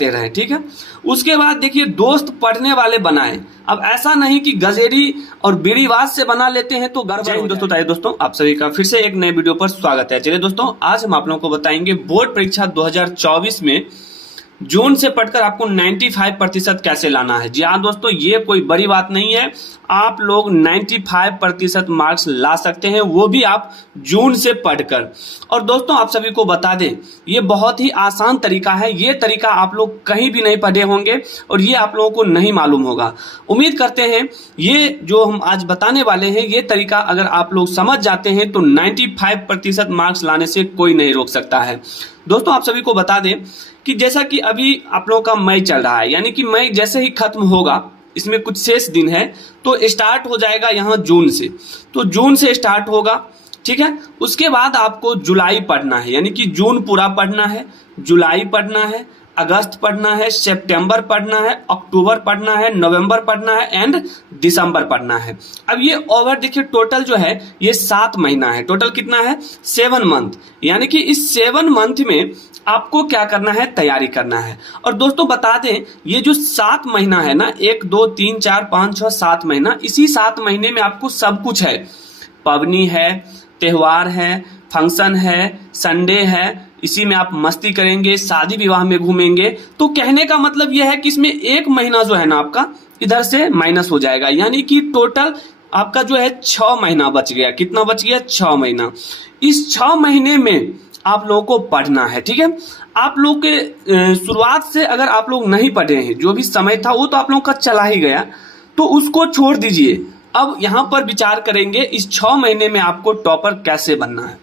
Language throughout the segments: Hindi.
करते रहें, ठीक है। उसके बाद देखिए दोस्त पढ़ने वाले बनाएं। अब ऐसा नहीं कि गजेरी और बीड़ीवाज से बना लेते हैं तो गड़बड़ हो दोस्तों। ताकि दोस्तों आप सभी का फिर से एक नए वीडियो पर स्वागत है। चलिए दोस्तों, आज हम आप लोगों को बताएंगे बोर्ड परीक्षा 2024 में जून से पढ़कर आपको 95% कैसे लाना है। जी हाँ दोस्तों, ये कोई बड़ी बात नहीं है। आप लोग 95% मार्क्स ला सकते हैं, वो भी आप जून से पढ़कर। और दोस्तों आप सभी को बता दें, ये बहुत ही आसान तरीका है। ये तरीका आप लोग कहीं भी नहीं पढ़े होंगे और ये आप लोगों को नहीं मालूम होगा। उम्मीद करते हैं ये जो हम आज बताने वाले हैं, ये तरीका अगर आप लोग समझ जाते हैं तो 95% मार्क्स लाने से कोई नहीं रोक सकता है। दोस्तों आप सभी को बता दें कि जैसा कि अभी आप लोगों का मई चल रहा है, यानी कि मई जैसे ही खत्म होगा, इसमें कुछ शेष दिन है, तो स्टार्ट हो जाएगा यहाँ जून से। तो जून से स्टार्ट होगा, ठीक है। उसके बाद आपको जुलाई पढ़ना है, यानी कि जून पूरा पढ़ना है, जुलाई पढ़ना है, अगस्त पढ़ना है, सितंबर पढ़ना है, अक्टूबर पढ़ना है, नवंबर पढ़ना है एंड दिसंबर पढ़ना है। अब ये ओवर देखिए टोटल जो है ये 7 महीना है। टोटल कितना है? 7 मंथ। यानी कि इस 7 मंथ में आपको क्या करना है? तैयारी करना है। और दोस्तों बता दें, ये जो 7 महीना है ना, 1 2 3 4 5 6 7 महीना, इसी 7 महीने में आपको सब कुछ है। पवनी है, त्योहार है, फंक्शन है, संडे है, इसी में आप मस्ती करेंगे, शादी विवाह में घूमेंगे। तो कहने का मतलब यह है कि इसमें 1 महीना जो है ना आपका इधर से माइनस हो जाएगा, यानी कि टोटल आपका जो है 6 महीना बच गया। कितना बच गया? 6 महीना। इस 6 महीने में आप लोगों को पढ़ना है, ठीक है। आप लोग के शुरुआत से अगर आप लोग नहीं पढ़े हैं, जो भी समय था वो तो आप लोगों का चला ही गया, तो उसको छोड़ दीजिए। अब यहाँ पर विचार करेंगे इस 6 महीने में आपको टॉपर कैसे बनना है।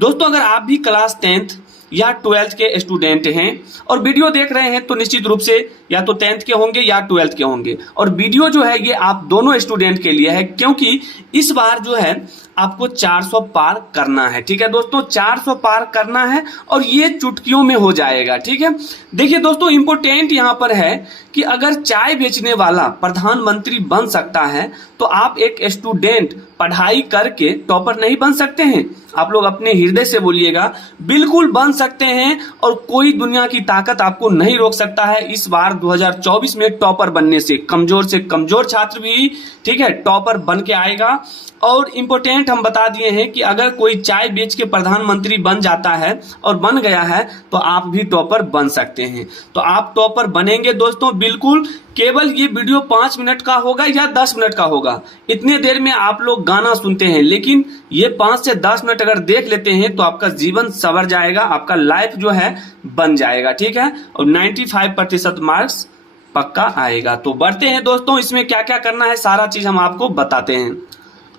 दोस्तों अगर आप भी क्लास 10th या 12th के स्टूडेंट हैं और वीडियो देख रहे हैं तो निश्चित रूप से या तो 10th के होंगे या 12th के होंगे। और वीडियो जो है ये आप दोनों स्टूडेंट के लिए है, क्योंकि इस बार जो है आपको 400 पार करना है, ठीक है दोस्तों। 400 पार करना है और ये चुटकियों में हो जाएगा, ठीक है। देखिए दोस्तों, इंपोर्टेंट यहाँ पर है कि अगर चाय बेचने वाला प्रधानमंत्री बन सकता है तो आप एक स्टूडेंट पढ़ाई करके टॉपर नहीं बन सकते हैं? आप लोग अपने हृदय से बोलिएगा, बिल्कुल बन सकते हैं। और कोई दुनिया की ताकत आपको नहीं रोक सकता है इस बार 2024 में टॉपर बनने से कमजोर छात्र भी, ठीक है, टॉपर बन के आएगा। और इम्पोर्टेंट हम बता दिए हैं कि अगर कोई चाय बेच के प्रधानमंत्री बन जाता है और बन गया है तो आप भी टॉपर बन सकते हैं। तो आप टॉपर बनेंगे दोस्तों, बिल्कुल। केवल ये वीडियो 5 मिनट का होगा या 10 मिनट का होगा। इतने देर में आप लोग गाना सुनते हैं, लेकिन ये 5 से 10 मिनट अगर देख लेते हैं तो आपका जीवन संवर जाएगा, आपका लाइफ जो है बन जाएगा, ठीक है। और 95% मार्क्स पक्का आएगा। तो बढ़ते हैं दोस्तों, इसमें क्या क्या करना है सारा चीज हम आपको बताते हैं।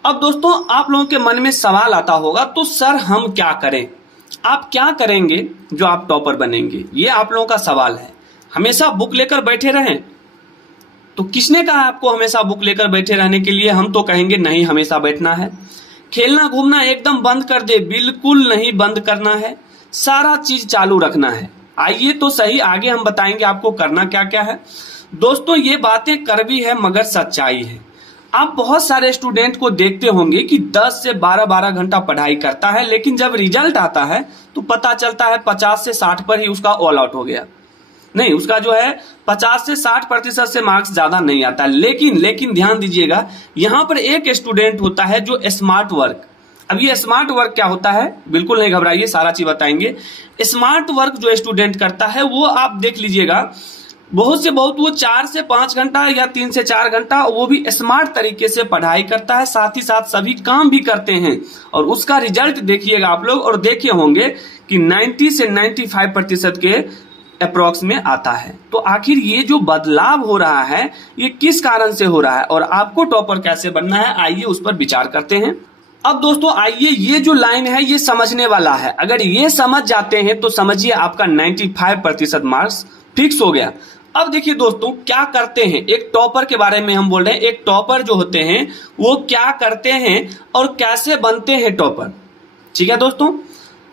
अब दोस्तों आप लोगों के मन में सवाल आता होगा, तो सर हम क्या करें, आप क्या करेंगे जो आप टॉपर बनेंगे? ये आप लोगों का सवाल है। हमेशा बुक लेकर बैठे रहें? तो किसने कहा आपको हमेशा बुक लेकर बैठे रहने के लिए? हम तो कहेंगे नहीं हमेशा बैठना है। खेलना घूमना एकदम बंद कर दे? बिल्कुल नहीं बंद करना है, सारा चीज चालू रखना है। आइए तो सही, आगे हम बताएंगे आपको करना क्या क्या है। दोस्तों ये बातें कड़वी है मगर सच्चाई है। आप बहुत सारे स्टूडेंट को देखते होंगे कि 10 से 12 घंटा पढ़ाई करता है, लेकिन जब रिजल्ट आता है तो पता चलता है 50 से 60 पर ही उसका ऑल आउट हो गया। नहीं, उसका जो है 50 से 60% से मार्क्स ज्यादा नहीं आता। लेकिन ध्यान दीजिएगा, यहाँ पर एक स्टूडेंट होता है जो स्मार्ट वर्क। अब ये स्मार्ट वर्क क्या होता है, बिल्कुल नहीं घबराइए, सारा चीज बताएंगे। स्मार्ट वर्क जो स्टूडेंट करता है वो आप देख लीजिएगा, बहुत से बहुत वो 4 से 5 घंटा या 3 से 4 घंटा वो भी स्मार्ट तरीके से पढ़ाई करता है, साथ ही साथ सभी काम भी करते हैं। और उसका रिजल्ट देखिएगा आप लोग, और देखे होंगे कि 90 से 95% के अप्रोक्स में आता है। तो आखिर ये जो बदलाव हो रहा है ये किस कारण से हो रहा है और आपको टॉपर कैसे बनना है, आइए उस पर विचार करते हैं। अब दोस्तों आइए, ये जो लाइन है ये समझने वाला है। अगर ये समझ जाते हैं तो समझिए आपका 95% मार्क्स फिक्स हो गया। अब देखिए दोस्तों क्या करते हैं, एक टॉपर के बारे में हम बोल रहे हैं। एक टॉपर जो होते हैं वो क्या करते हैं और कैसे बनते हैं टॉपर, ठीक है दोस्तों।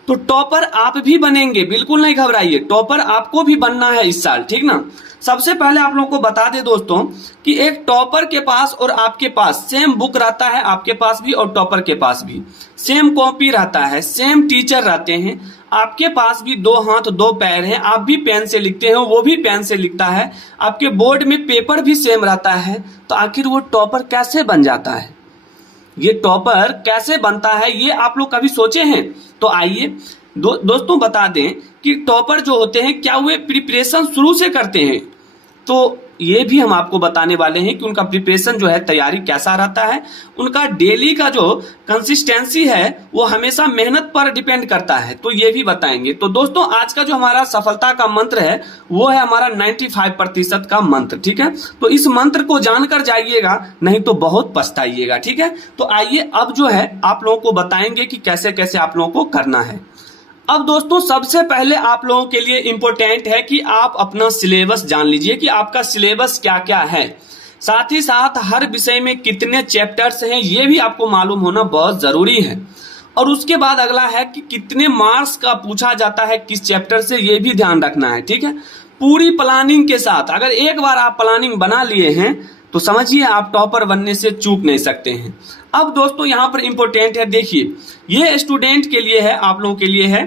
तो टॉपर आप भी बनेंगे, बिल्कुल नहीं घबराइए, टॉपर आपको भी बनना है इस साल, ठीक ना। सबसे पहले आप लोगों को बता दें दोस्तों कि एक टॉपर के पास और आपके पास सेम बुक रहता है, आपके पास भी और टॉपर के पास भी सेम कॉपी रहता है, सेम टीचर रहते हैं। आपके पास भी 2 हाथ 2 पैर हैं, आप भी पेन से लिखते हैं, वो भी पेन से लिखता है, आपके बोर्ड में पेपर भी सेम रहता है, तो आखिर वो टॉपर कैसे बन जाता है? ये टॉपर कैसे बनता है, ये आप लोग कभी सोचे हैं? तो आइए दोस्तों बता दें कि टॉपर जो होते हैं क्या वे प्रिपरेशन शुरू से करते हैं? तो ये भी हम आपको बताने वाले हैं कि उनका प्रिपरेशन जो है, तैयारी कैसा रहता है। उनका डेली का जो कंसिस्टेंसी है वो हमेशा मेहनत पर डिपेंड करता है, तो ये भी बताएंगे। तो दोस्तों आज का जो हमारा सफलता का मंत्र है वो है हमारा 95% का मंत्र, ठीक है। तो इस मंत्र को जानकर जाइएगा, नहीं तो बहुत पछताइएगा, ठीक है। तो आइए अब जो है आप लोगों को बताएंगे कि कैसे कैसे आप लोगों को करना है। अब दोस्तों सबसे पहले आप लोगों के लिए इंपॉर्टेंट है कि आप अपना सिलेबस जान लीजिए कि आपका सिलेबस क्या क्या है। साथ ही साथ हर विषय में कितने चैप्टर्स हैं ये भी आपको मालूम होना बहुत जरूरी है। और उसके बाद अगला है कि कितने मार्क्स का पूछा जाता है किस चैप्टर से, ये भी ध्यान रखना है, ठीक है। पूरी प्लानिंग के साथ अगर एक बार आप प्लानिंग बना लिए हैं तो समझिए आप टॉपर बनने से चूक नहीं सकते हैं। अब दोस्तों यहाँ पर इंपॉर्टेंट है, देखिए ये स्टूडेंट के लिए है, आप लोगों के लिए है।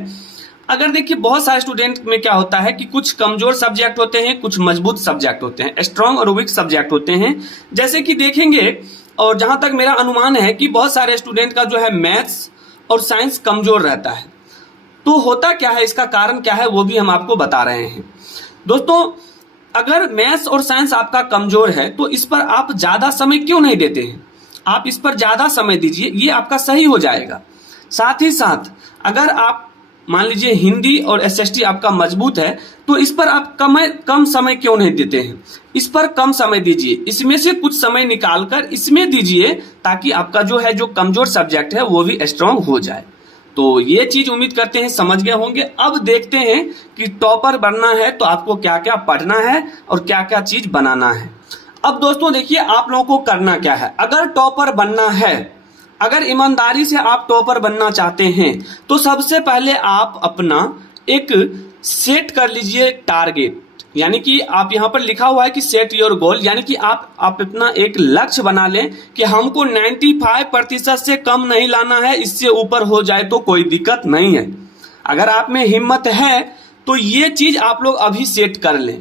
अगर देखिए बहुत सारे स्टूडेंट में क्या होता है कि कुछ कमजोर सब्जेक्ट होते हैं, कुछ मजबूत सब्जेक्ट होते हैं, स्ट्रांग और वीक सब्जेक्ट होते हैं। जैसे कि देखेंगे, और जहां तक मेरा अनुमान है कि बहुत सारे स्टूडेंट का जो है मैथ्स और साइंस कमजोर रहता है। तो होता क्या है, इसका कारण क्या है, वो भी हम आपको बता रहे हैं। दोस्तों अगर मैथ्स और साइंस आपका कमजोर है तो इस पर आप ज्यादा समय क्यों नहीं देते हैं? आप इस पर ज्यादा समय दीजिए, ये आपका सही हो जाएगा। साथ ही साथ अगर आप मान लीजिए हिंदी और एसएसटी आपका मजबूत है तो इस पर आप कम समय क्यों नहीं देते हैं? इस पर कम समय दीजिए, इसमें से कुछ समय निकालकर इसमें दीजिए ताकि आपका जो है जो कमजोर सब्जेक्ट है वो भी स्ट्रांग हो जाए। तो ये चीज उम्मीद करते हैं समझ गए होंगे। अब देखते हैं कि टॉपर बनना है तो आपको क्या क्या पढ़ना है और क्या क्या चीज बनाना है। अब दोस्तों देखिए आप लोगों को करना क्या है। अगर टॉपर बनना है, अगर ईमानदारी से आप टॉपर बनना चाहते हैं तो सबसे पहले आप अपना एक सेट कर लीजिए टारगेट, यानी कि आप यहां पर लिखा हुआ है कि सेट योर गोल, यानी कि आप अपना एक लक्ष्य बना लें कि हमको 95% से कम नहीं लाना है, इससे ऊपर हो जाए तो कोई दिक्कत नहीं है। अगर आप में हिम्मत है तो ये चीज आप लोग अभी सेट कर लें।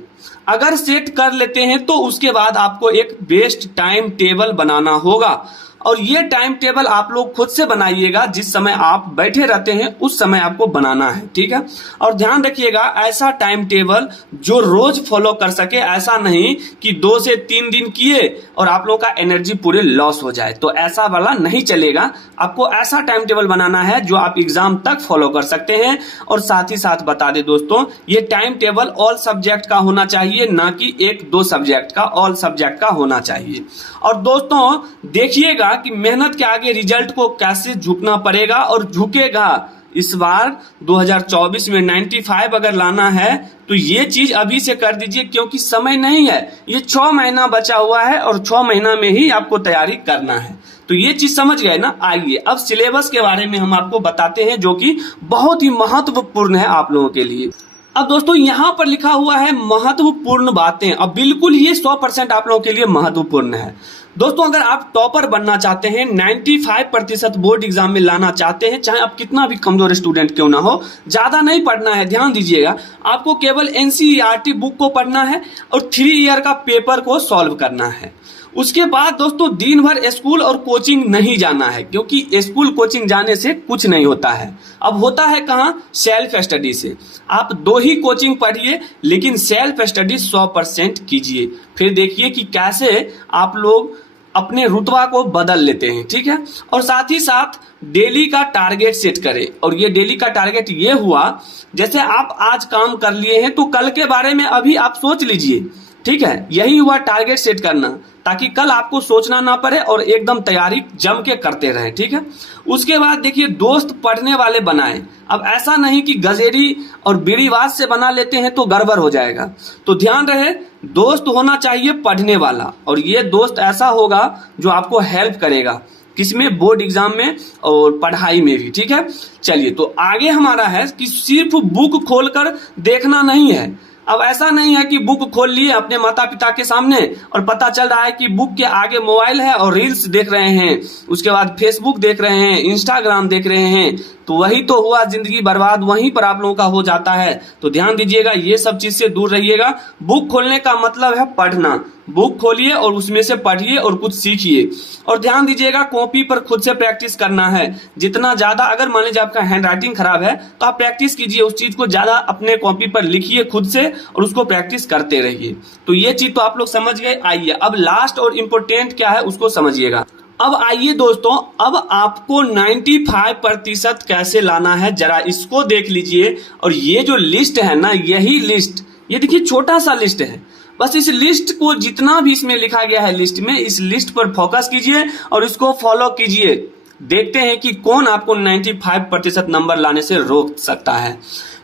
अगर सेट कर लेते हैं तो उसके बाद आपको एक बेस्ट टाइम टेबल बनाना होगा, और ये टाइम टेबल आप लोग खुद से बनाइएगा। जिस समय आप बैठे रहते हैं उस समय आपको बनाना है, ठीक है। और ध्यान रखिएगा ऐसा टाइम टेबल जो रोज फॉलो कर सके, ऐसा नहीं कि 2 से 3 दिन किए और आप लोगों का एनर्जी पूरे लॉस हो जाए, तो ऐसा वाला नहीं चलेगा। आपको ऐसा टाइम टेबल बनाना है जो आप एग्जाम तक फॉलो कर सकते हैं। और साथ ही साथ बता दें दोस्तों, ये टाइम टेबल ऑल सब्जेक्ट का होना चाहिए, ना कि 1-2 सब्जेक्ट का, ऑल सब्जेक्ट का होना चाहिए। और दोस्तों देखिएगा कि मेहनत के आगे रिजल्ट को कैसे झुकना पड़ेगा, और झुकेगा। इस बार 2024 में 95 अगर लाना है तो ये चीज अभी से कर दीजिए, क्योंकि समय नहीं है। ये 6 महीना बचा हुआ है और 6 महीना में ही आपको तैयारी करना है। तो ये चीज समझ गए ना। आइए अब सिलेबस के बारे में हम आपको बताते हैं, जो कि बहुत ही महत्वपूर्ण है आप लोगों के लिए। अब दोस्तों यहाँ पर लिखा हुआ है महत्वपूर्ण बातें। अब बिल्कुल ये 100% आप लोगों के लिए महत्वपूर्ण है। दोस्तों अगर आप टॉपर बनना चाहते हैं, 95% बोर्ड एग्जाम में लाना चाहते हैं, चाहे आप कितना भी कमजोर स्टूडेंट क्यों ना हो, ज्यादा नहीं पढ़ना है, ध्यान दीजिएगा। आपको केवल एनसीईआरटी बुक को पढ़ना है और 3 ईयर का पेपर को सॉल्व करना है। उसके बाद दोस्तों दिन भर स्कूल और कोचिंग नहीं जाना है, क्योंकि स्कूल कोचिंग जाने से कुछ नहीं होता है। अब होता है कहाँ? सेल्फ स्टडी से। आप 2 ही कोचिंग पढ़िए, लेकिन सेल्फ स्टडी 100% कीजिए। फिर देखिए कि कैसे आप लोग अपने रुतबा को बदल लेते हैं, ठीक है। और साथ ही साथ डेली का टारगेट सेट करें। और ये डेली का टारगेट ये हुआ, जैसे आप आज काम कर लिए हैं तो कल के बारे में अभी आप सोच लीजिए, ठीक है। यही हुआ टारगेट सेट करना, ताकि कल आपको सोचना ना पड़े और एकदम तैयारी जम के करते रहे, ठीक है। उसके बाद देखिए दोस्त पढ़ने वाले बनाएं। अब ऐसा नहीं कि गजेरी और बीड़ीवाज से बना लेते हैं तो गड़बड़ हो जाएगा। तो ध्यान रहे दोस्त होना चाहिए पढ़ने वाला, और ये दोस्त ऐसा होगा जो आपको हेल्प करेगा, किसमें? बोर्ड एग्जाम में और पढ़ाई में भी, ठीक है। चलिए तो आगे हमारा है कि सिर्फ बुक खोलकर देखना नहीं है, अब ऐसा नहीं है कि बुक खोल लिए अपने माता पिता के सामने और पता चल रहा है कि बुक के आगे मोबाइल है और रील्स देख रहे हैं, उसके बाद फेसबुक देख रहे हैं, इंस्टाग्राम देख रहे हैं, तो वही तो हुआ जिंदगी बर्बाद, वहीं पर आप लोगों का हो जाता है। तो ध्यान दीजिएगा, ये सब चीज से दूर रहिएगा। बुक खोलने का मतलब है पढ़ना। बुक खोलिए और उसमें से पढ़िए और कुछ सीखिए। और ध्यान दीजिएगा, कॉपी पर खुद से प्रैक्टिस करना है। जितना ज्यादा, अगर मान लीजिए आपका हैंड राइटिंग खराब है तो आप प्रैक्टिस कीजिए उस चीज को, ज्यादा अपने कॉपी पर लिखिए खुद से और उसको प्रैक्टिस करते रहिए। तो ये चीज तो आप लोग समझ गए। आइए अब लास्ट और इम्पोर्टेंट क्या है उसको समझिएगा। अब आइए दोस्तों, अब आपको 95% कैसे लाना है जरा इसको देख लीजिए। और ये जो लिस्ट है ना, यही लिस्ट, ये देखिए छोटा सा लिस्ट है, बस इस लिस्ट को जितना भी इसमें लिखा गया है लिस्ट में, इस लिस्ट पर फोकस कीजिए और इसको फॉलो कीजिए। देखते हैं कि कौन आपको 95% नंबर लाने से रोक सकता है।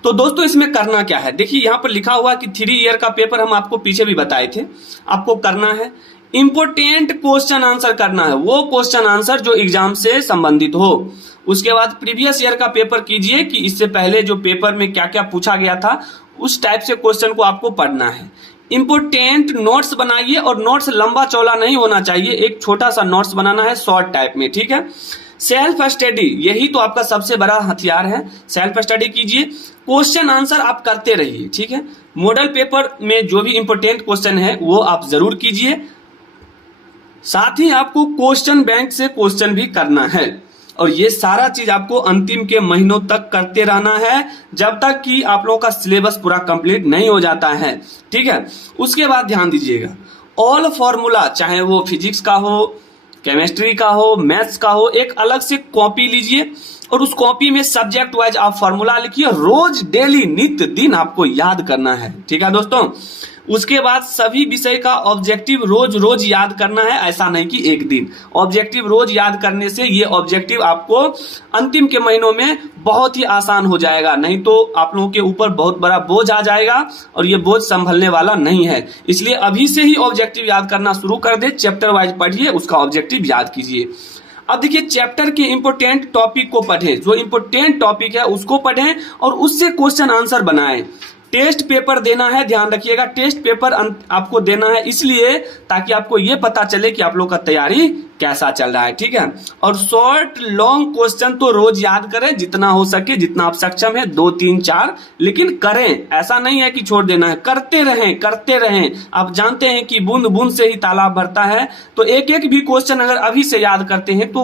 तो दोस्तों इसमें करना क्या है, देखिए यहाँ पर लिखा हुआ कि 3 ईयर का पेपर हम आपको पीछे भी बताए थे। आपको करना है इंपोर्टेंट क्वेश्चन आंसर करना है, वो क्वेश्चन आंसर जो एग्जाम से संबंधित हो। उसके बाद प्रीवियस ईयर का पेपर कीजिए कि इससे पहले जो पेपर में क्या क्या पूछा गया था उस टाइप से क्वेश्चन को आपको पढ़ना है। इंपोर्टेंट नोट्स बनाइए और नोट्स लंबा चौड़ा नहीं होना चाहिए, एक छोटा सा नोट्स बनाना है शॉर्ट टाइप में, ठीक है। सेल्फ स्टडी, यही तो आपका सबसे बड़ा हथियार है। सेल्फ स्टडी कीजिए, क्वेश्चन आंसर आप करते रहिए, ठीक है। मॉडल पेपर में जो भी इंपोर्टेंट क्वेश्चन है वो आप जरूर कीजिए। साथ ही आपको क्वेश्चन बैंक से क्वेश्चन भी करना है। और ये सारा चीज आपको अंतिम के महीनों तक करते रहना है, जब तक कि आप लोगों का सिलेबस पूरा कंप्लीट नहीं हो जाता है, ठीक है। उसके बाद ध्यान दीजिएगा, ऑल फॉर्मूला, चाहे वो फिजिक्स का हो, केमिस्ट्री का हो, मैथ्स का हो, एक अलग से कॉपी लीजिए और उस कॉपी में सब्जेक्ट वाइज आप फॉर्मूला लिखिए। रोज डेली नित्य दिन आपको याद करना है, ठीक है दोस्तों। उसके बाद सभी विषय का ऑब्जेक्टिव रोज रोज याद करना है, ऐसा नहीं कि एक दिन। ऑब्जेक्टिव रोज याद करने से ये ऑब्जेक्टिव आपको अंतिम के महीनों में बहुत ही आसान हो जाएगा, नहीं तो आप लोगों के ऊपर बहुत बड़ा बोझ आ जाएगा और ये बोझ संभलने वाला नहीं है। इसलिए अभी से ही ऑब्जेक्टिव याद करना शुरू कर दे, चैप्टर वाइज पढ़िए, उसका ऑब्जेक्टिव याद कीजिए। अब देखिए, चैप्टर के इंपोर्टेंट टॉपिक को पढ़ें, जो इंपोर्टेंट टॉपिक है उसको पढ़ें और उससे क्वेश्चन आंसर बनाएं। टेस्ट पेपर देना है, ध्यान रखिएगा, टेस्ट पेपर आपको देना है इसलिए ताकि आपको ये पता चले कि आप लोग का तैयारी कैसा चल रहा है, ठीक है। और शॉर्ट लॉन्ग क्वेश्चन तो रोज याद करें, जितना हो सके, जितना आप सक्षम है, 2 3 4, लेकिन करें, ऐसा नहीं है कि छोड़ देना है, करते रहें करते रहें। आप जानते हैं कि बूंद बूंद से ही तालाब भरता है, तो एक एक भी क्वेश्चन अगर अभी से याद करते हैं तो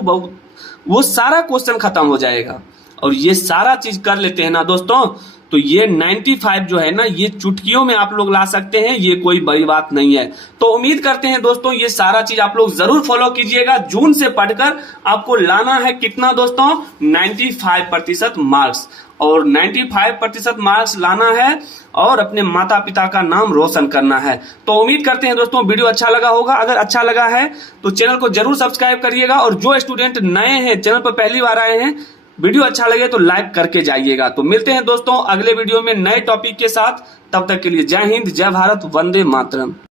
वो सारा क्वेश्चन खत्म हो जाएगा। और ये सारा चीज कर लेते हैं ना दोस्तों, तो ये 95 जो है ना, ये चुटकियों में आप लोग ला सकते हैं, ये कोई बड़ी बात नहीं है। तो उम्मीद करते हैं दोस्तों ये सारा चीज आप लोग जरूर फॉलो कीजिएगा। जून से पढ़कर आपको लाना है कितना दोस्तों, 95% मार्क्स। और 95% मार्क्स लाना है और अपने माता पिता का नाम रोशन करना है। तो उम्मीद करते हैं दोस्तों वीडियो अच्छा लगा होगा। अगर अच्छा लगा है तो चैनल को जरूर सब्सक्राइब करिएगा, और जो स्टूडेंट नए हैं, चैनल पर पहली बार आए हैं, वीडियो अच्छा लगे तो लाइक करके जाइएगा। तो मिलते हैं दोस्तों अगले वीडियो में नए टॉपिक के साथ, तब तक के लिए जय हिंद, जय भारत, वंदे मातरम।